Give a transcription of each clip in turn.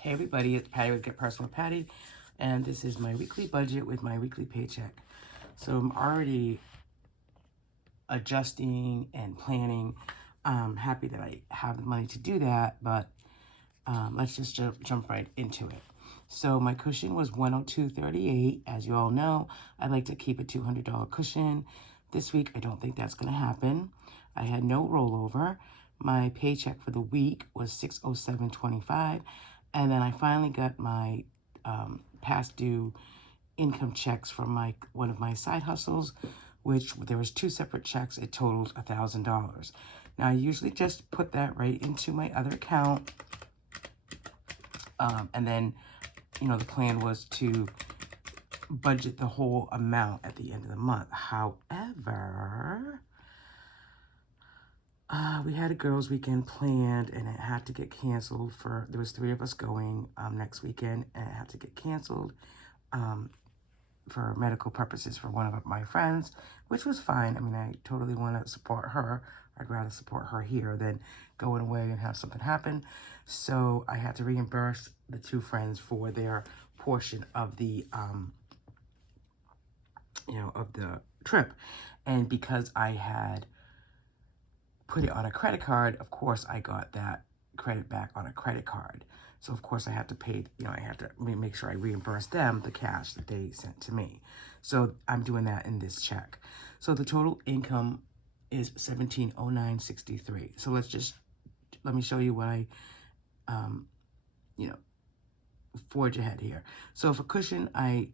Hey everybody, it's Patty with Get Personal with Patty, and this is my weekly budget with my weekly paycheck. So I'm already adjusting and planning. I'm happy that I have the money to do that, but let's just jump right into it. So my cushion was $102.38. As you all know, I like to keep a $200 cushion. This week, I don't think that's going to happen. I had no rollover. My paycheck for the week was $607.25. And then I finally got my past due income checks from one of my side hustles, which there was 2 separate checks. It totaled $1,000. Now, I usually just put that right into my other account. And then, the plan was to budget the whole amount at the end of the month. However, we had a girls' weekend planned, and it had to get canceled there was 3 of us going next weekend, and it had to get canceled for medical purposes for one of my friends, which was fine. I mean, I totally want to support her. I'd rather support her here than going away and have something happen. So I had to reimburse the 2 friends for their portion of the, of the trip. And because I had put it on a credit card, of course, I got that credit back on a credit card. So, of course, I had to pay, I had to make sure I reimburse them the cash that they sent to me. So, I'm doing that in this check. So, the total income is $1709.63. So, let me show you what I, forge ahead here. So, for cushion, I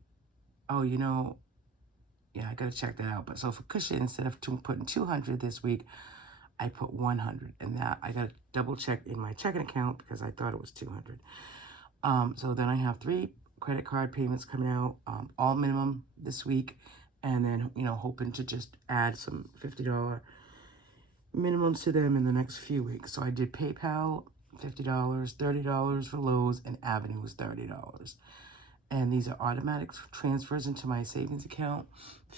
got to check that out. But so, for cushion, instead of putting 200 this week, I put 100, and that I got to double check in my checking account because I thought it was 200. So then I have 3 credit card payments coming out, all minimum this week, and then, hoping to just add some $50 minimums to them in the next few weeks. So I did PayPal, $50, $30 for Lowe's, and Avenue was $30. And these are automatic transfers into my savings account.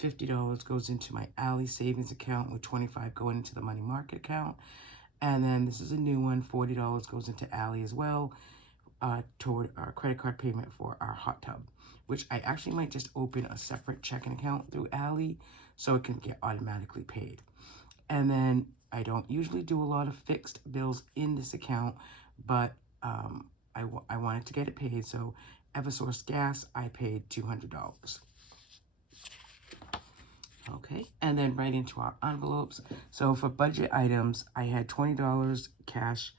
$50 goes into my Ally savings account, with $25 going into the money market account. And then this is a new one, $40 goes into Ally as well, toward our credit card payment for our hot tub, which I actually might just open a separate checking account through Ally so it can get automatically paid. And then I don't usually do a lot of fixed bills in this account, but I wanted to get it paid, so Eversource gas, I paid $200. Okay, and then right into our envelopes. So for budget items, I had $20 cash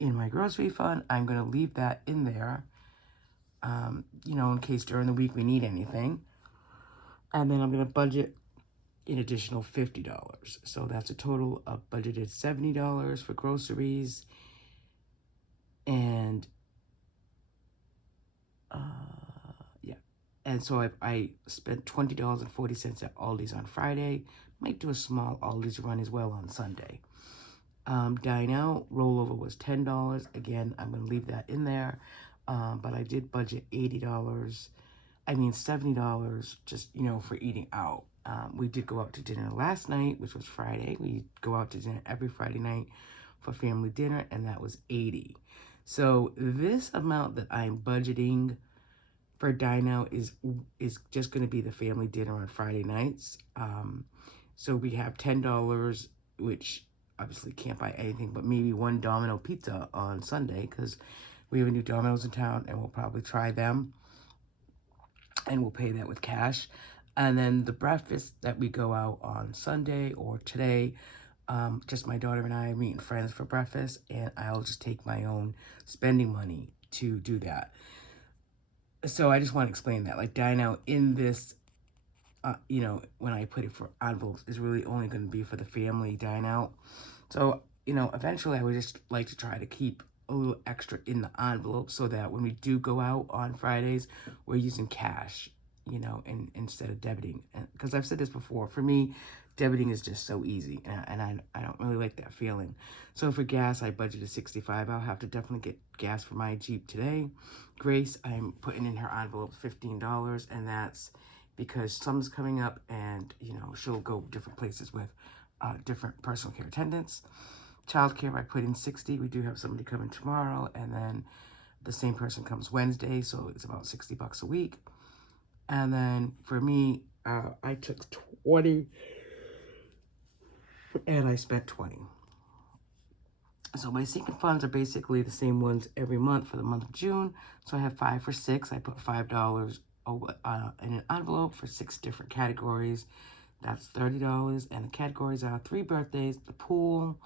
in my grocery fund. I'm going to leave that in there, in case during the week we need anything. And then I'm going to budget an additional $50. So that's a total of budgeted $70 for groceries. And And so I spent $20.40 at Aldi's on Friday. Might do a small Aldi's run as well on Sunday. Dine Out, rollover was $10. Again, I'm going to leave that in there. But I did budget $70 just, for eating out. We did go out to dinner last night, which was Friday. We go out to dinner every Friday night for family dinner, and that was $80. So this amount that I'm budgeting for Dine Out is just going to be the family dinner on Friday nights. So we have $10, which obviously can't buy anything but maybe one Domino pizza on Sunday, because we have a new Domino's in town, and we'll probably try them, and we'll pay that with cash. And then the breakfast that we go out on Sunday or today, just my daughter and I are meeting friends for breakfast, and I'll just take my own spending money to do that. So I just want to explain that, like, Dine Out in this, when I put it for envelopes, is really only going to be for the family Dine Out. So, eventually I would just like to try to keep a little extra in the envelope so that when we do go out on Fridays, we're using cash, and instead of debiting. Because I've said this before, for me, debiting is just so easy, and I don't really like that feeling. So for gas, I budgeted $65. I'll have to definitely get gas for my Jeep today. Grace, I'm putting in her envelope $15, and that's because summer's coming up, and she'll go different places with different personal care attendants. Childcare, I put in $60. We do have somebody coming tomorrow, and then The same person comes Wednesday, so it's about $60 a week. And then for me, I took 20 and I spent 20. So my sinking funds are basically the same ones every month for the month of June. So I have 5 for 6. I put $5 in an envelope for 6 different categories. That's $30. And the categories are 3 birthdays, the pool,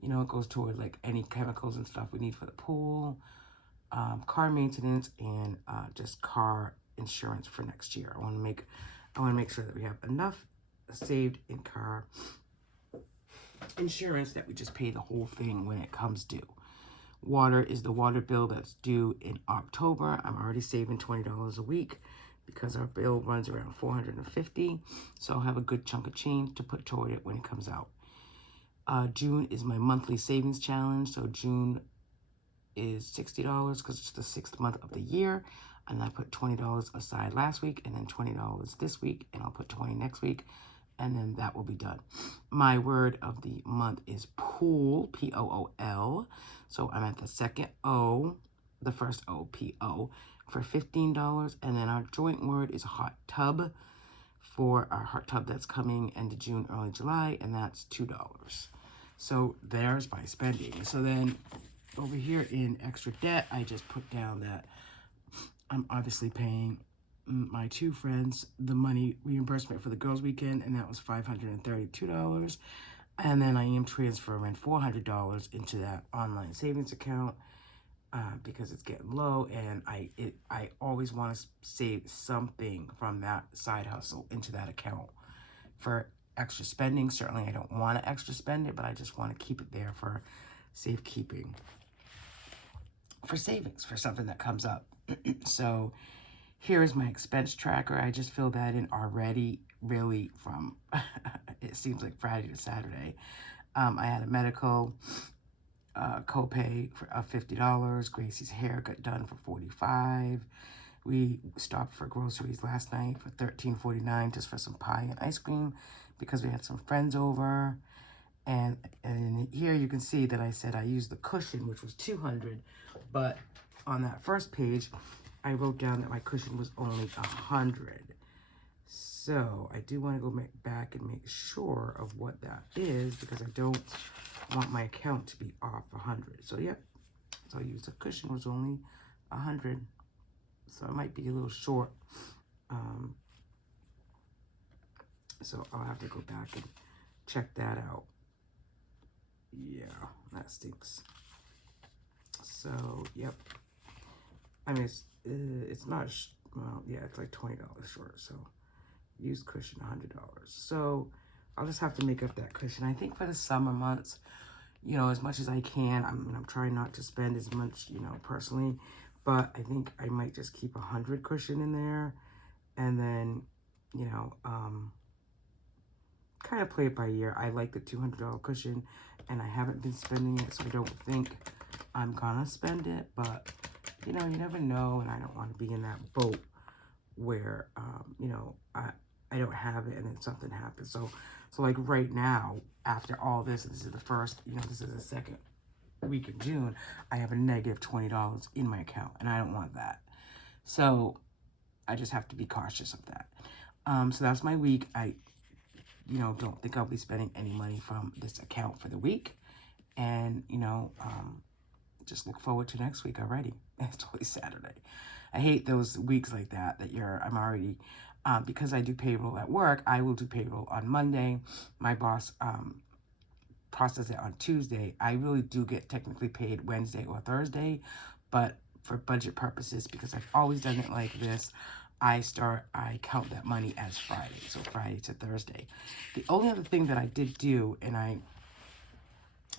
you know, it goes toward like any chemicals and stuff we need for the pool, car maintenance, and just car insurance for next year. I want to make sure that we have enough saved in car insurance that we just pay the whole thing when it comes due. Water is the water bill that's due in October. I'm already saving $20 a week because our bill runs around $450. So I'll have a good chunk of change to put toward it when it comes out. June is my monthly savings challenge. So June is $60 because it's the 6th month of the year. And I put $20 aside last week and then $20 this week. And I'll put $20 next week. And then that will be done. My word of the month is pool, P-O-O-L. So I'm at the second O, the first O, P-O, for $15. And then our joint word is hot tub for our hot tub that's coming end of June, early July, and that's $2. So there's my spending. So then over here in extra debt, I just put down that I'm obviously paying my 2 friends the money reimbursement for the girls' weekend, and that was $532. And then I am transferring $400 into that online savings account because it's getting low, and I always want to save something from that side hustle into that account for extra spending. Certainly, I don't want to extra spend it, but I just want to keep it there for safekeeping, for savings, for something that comes up. So here is my expense tracker. I just filled that in already, really from, it seems like Friday to Saturday. I had a medical copay of $50. Gracie's hair got done for $45. We stopped for groceries last night for $13.49 just for some pie and ice cream because we had some friends over. And here you can see that I said I used the cushion, which was $200, but on that first page, I wrote down that my cushion was only $100. So I do want to go back and make sure of what that is because I don't want my account to be off $100. So yep, so I used the cushion was only $100. So it might be a little short. So I'll have to go back and check that out. Yeah, that stinks. So, yep. I mean, it's not, well, yeah, it's like $20 short. So, used cushion, $100. So, I'll just have to make up that cushion. I think for the summer months, you know, as much as I can, I'm trying not to spend as much, you know, personally. But I think I might just keep 100 cushion in there. And then, you know, kind of play it by ear. I like the $200 cushion, and I haven't been spending it, so I don't think I'm gonna spend it. But you know, you never know, and I don't want to be in that boat where you know, I don't have it and then something happens. So like right now, after all this is the first, you know, this is the second week in June, I have a negative $20 in my account, and I don't want that. So I just have to be cautious of that. So that's my week. I, you know, don't think I'll be spending any money from this account for the week. And, you know, just look forward to next week already. It's only Saturday. I hate those weeks like that, I'm already, because I do payroll at work, I will do payroll on Monday. My boss processes it on Tuesday. I really do get technically paid Wednesday or Thursday, but for budget purposes, because I've always done it like this, I count that money as Friday, so Friday to Thursday. The only other thing that I did do,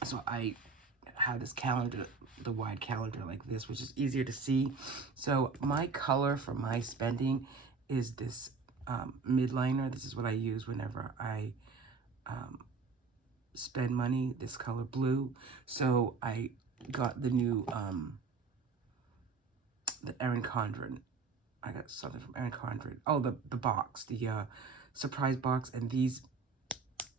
so I have this calendar, the wide calendar like this, which is easier to see. So my color for my spending is this midliner. This is what I use whenever I spend money, this color blue. So I got the new, the Erin Condren. I got something from Erin Condren. Oh, the box, the surprise box, and these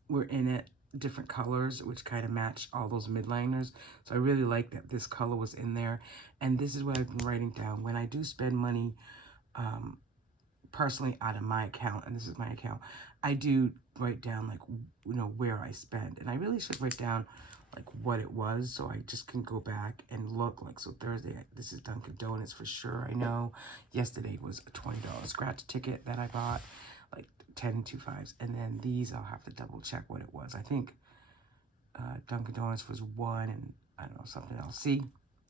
were in it. different colors, which kind of match all those midliners. So I really like that this color was in there. And this is what I've been writing down. When I do spend money personally out of my account, and this is my account, I do write down like, where I spend. And I really should write down like what it was, so I just can go back and look. Like, so Thursday, this is Dunkin' Donuts for sure, I know. Yesterday was a $20 scratch ticket that I bought, like 10 2.5s. And then these, I'll have to double check what it was. I think Dunkin' Donuts was one, and I don't know, something else. See,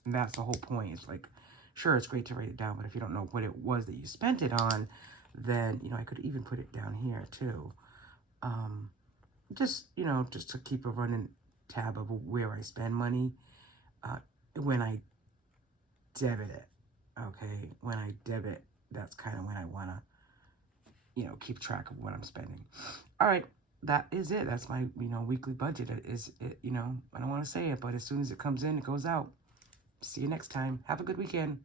and that's the whole point. It's like, sure, it's great to write it down, but if you don't know what it was that you spent it on, then, I could even put it down here too. Just to keep a running tab of where I spend money when I debit it. Okay, when I debit, that's kind of when I want to, keep track of what I'm spending. All right, that is it. That's my, weekly budget. I don't want to say it, but as soon as it comes in, it goes out. See you next time. Have a good weekend.